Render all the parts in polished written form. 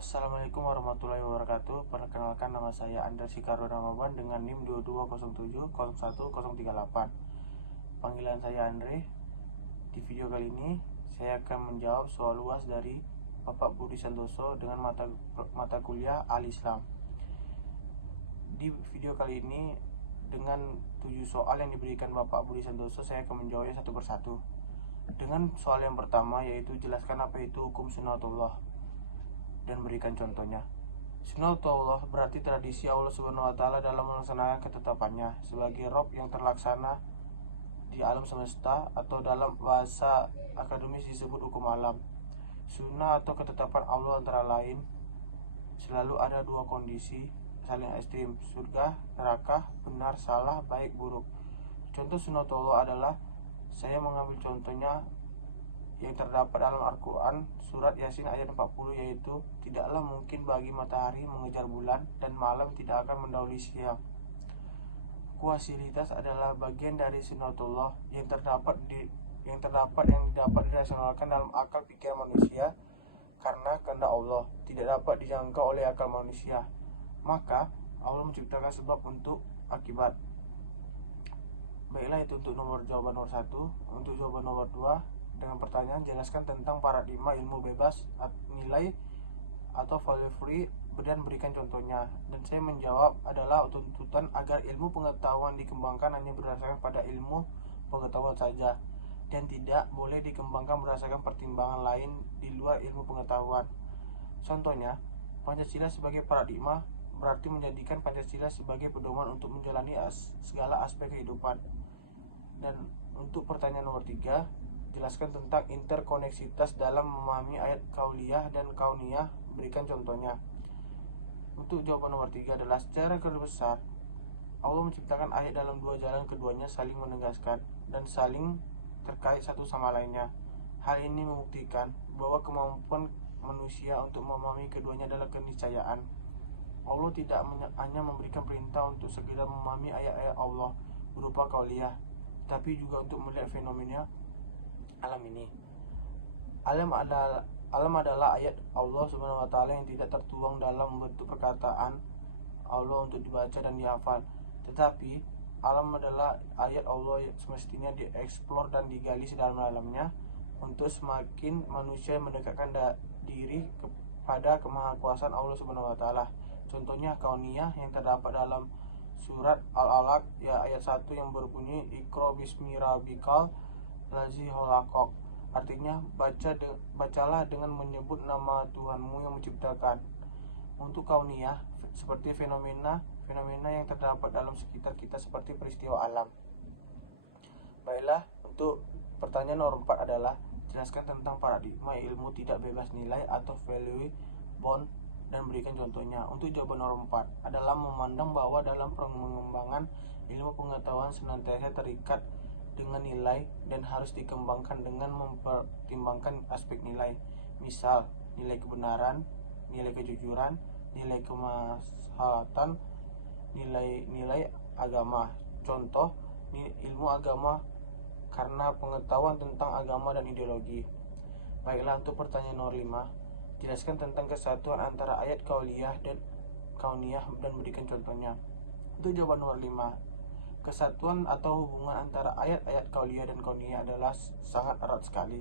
Assalamualaikum warahmatullahi wabarakatuh. Perkenalkan, nama saya Andra Sikardo Ramadan dengan NIM 2207011038. Panggilan saya Andre. Di video kali ini saya akan menjawab soal luas dari Bapak Budi Santoso dengan mata kuliah Al-Islam. Di video kali ini dengan 7 soal yang diberikan Bapak Budi Santoso, saya akan menjawabnya satu persatu. Dengan soal yang pertama, yaitu jelaskan apa itu hukum sunatullah dan berikan contohnya. Sunatullah berarti tradisi Allah Subhanahu wa taala dalam melaksanakan ketetapannya sebagai rob yang terlaksana di alam semesta, atau dalam bahasa akademis disebut hukum alam. Sunnah atau ketetapan Allah antara lain selalu ada dua kondisi saling ekstrim: surga, neraka, benar, salah, baik, buruk. Contoh sunatullah adalah, saya mengambil contohnya yang terdapat dalam Al-Quran surat Yasin ayat 40, yaitu tidaklah mungkin bagi matahari mengejar bulan dan malam tidak akan mendahului siang. Kuasilitas adalah bagian dari sunatullah yang dapat dirasionalkan dalam akal pikiran manusia karena kehendak Allah, tidak dapat dijangkau oleh akal manusia. Maka Allah menciptakan sebab untuk akibat. Baiklah, itu untuk jawaban nomor 1. Untuk jawaban nomor 2, dengan pertanyaan, jelaskan tentang paradigma ilmu bebas nilai atau value free dan berikan contohnya. Dan saya menjawab adalah tuntutan agar ilmu pengetahuan dikembangkan hanya berdasarkan pada ilmu pengetahuan saja dan tidak boleh dikembangkan berdasarkan pertimbangan lain di luar ilmu pengetahuan. Contohnya, Pancasila sebagai paradigma berarti menjadikan Pancasila sebagai pedoman untuk menjalani segala aspek kehidupan. Dan untuk pertanyaan nomor 3, jelaskan tentang interkoneksitas dalam memahami ayat kauliyah dan kauniyah, berikan contohnya. Untuk jawaban nomor 3 adalah, secara garis besar Allah menciptakan ayat dalam dua jalan, keduanya saling menegaskan dan saling terkait satu sama lainnya. Hal ini membuktikan bahwa kemampuan manusia untuk memahami keduanya adalah keniscayaan. Allah tidak hanya memberikan perintah untuk sekedar memahami ayat-ayat Allah berupa kauliyah, tapi juga untuk melihat fenomena alam ini. Alam adalah ayat Allah Subhanahu wa taala yang tidak tertuang dalam bentuk perkataan Allah untuk dibaca dan dihafal. Tetapi alam adalah ayat Allah yang semestinya dieksplor dan digali sedalam-dalamnya untuk semakin manusia mendekatkan diri kepada kemahakuasaan Allah Subhanahu wa taala. Contohnya kauniyah yang terdapat dalam surat Al-Alaq ayat 1 yang berbunyi Iqra bismi rabbikal ladzi khalaq. Artinya, bacalah dengan menyebut nama Tuhanmu yang menciptakan. Untuk kauniyah seperti fenomena yang terdapat dalam sekitar kita seperti peristiwa alam. Baiklah, untuk pertanyaan nomor 4 adalah, jelaskan tentang paradigma ilmu tidak bebas nilai atau value bound dan berikan contohnya. Untuk jawaban nomor 4 adalah memandang bahwa dalam pengembangan ilmu pengetahuan senantiasa terikat dengan nilai dan harus dikembangkan dengan mempertimbangkan aspek nilai. Misal, nilai kebenaran, nilai kejujuran, nilai kemaslahatan, nilai agama. Contoh, ilmu agama karena pengetahuan tentang agama dan ideologi. Baiklah, untuk pertanyaan nomor 5, jelaskan tentang kesatuan antara ayat kauliyah dan kauniyah dan berikan contohnya. Untuk jawaban nomor 5, kesatuan atau hubungan antara ayat-ayat kauliyah dan kauniyah adalah sangat erat sekali.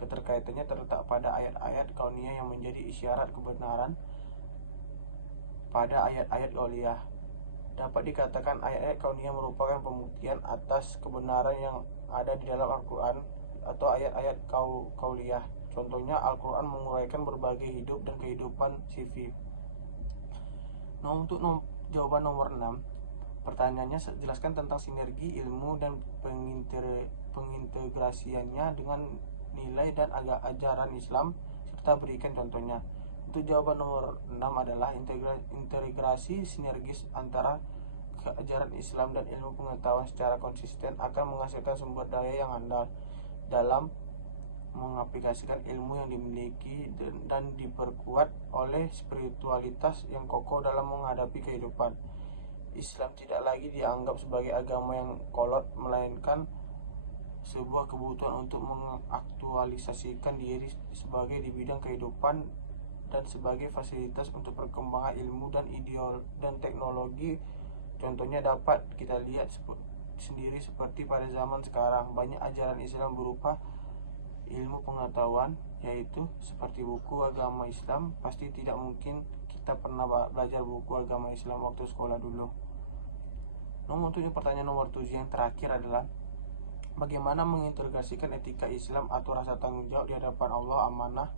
Keterkaitannya terletak pada ayat-ayat kauniyah yang menjadi isyarat kebenaran pada ayat-ayat kauliyah. Dapat dikatakan ayat-ayat kauniyah merupakan pembuktian atas kebenaran yang ada di dalam Al-Quran atau ayat-ayat kauliyah. Contohnya, Al-Quran menguraikan berbagai hidup dan kehidupan sifi. Untuk jawaban nomor 6, pertanyaannya, jelaskan tentang sinergi ilmu dan pengintegrasiannya dengan nilai dan ajaran Islam serta berikan contohnya. Untuk jawaban nomor 6 adalah, integrasi sinergis antara ajaran Islam dan ilmu pengetahuan secara konsisten akan menghasilkan sumber daya yang andal dalam mengaplikasikan ilmu yang dimiliki dan diperkuat oleh spiritualitas yang kokoh dalam menghadapi kehidupan. Islam tidak lagi dianggap sebagai agama yang kolot, melainkan sebuah kebutuhan untuk mengaktualisasikan diri sebagai di bidang kehidupan dan sebagai fasilitas untuk perkembangan ilmu dan teknologi. Contohnya dapat kita lihat sendiri seperti pada zaman sekarang banyak ajaran Islam berupa ilmu pengetahuan, yaitu seperti buku agama Islam. Pasti tidak mungkin kita pernah belajar buku agama Islam waktu sekolah dulu. Pertanyaan nomor 7 yang terakhir adalah bagaimana mengintegrasikan etika Islam atau rasa tanggung jawab di hadapan Allah, amanah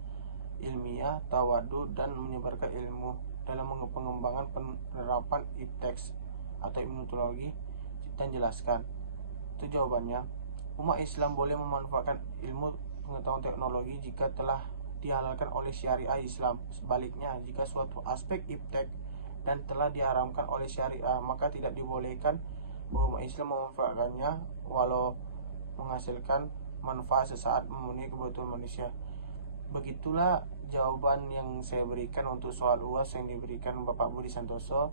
ilmiah, tawadu, dan menyebarkan ilmu dalam pengembangan penerapan ipteks atau imunologi, dan jelaskan. Itu jawabannya. Umat Islam boleh memanfaatkan ilmu pengetahuan teknologi jika telah dihalalkan oleh syariah Islam. Sebaliknya, jika suatu aspek iptek dan telah diharamkan oleh syariah, maka tidak dibolehkan umat Islam memanfaatkannya walau menghasilkan manfaat sesaat memenuhi kebutuhan manusia. Begitulah jawaban yang saya berikan untuk soal UAS yang diberikan Bapak Budi Santoso.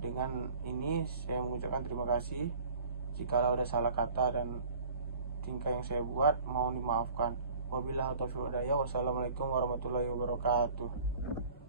Dengan ini saya mengucapkan terima kasih. Jikalau ada salah kata dan tingkah yang saya buat, mohon dimaafkan. Wabillahi taufiq wal hidayah. Wassalamualaikum warahmatullahi wabarakatuh.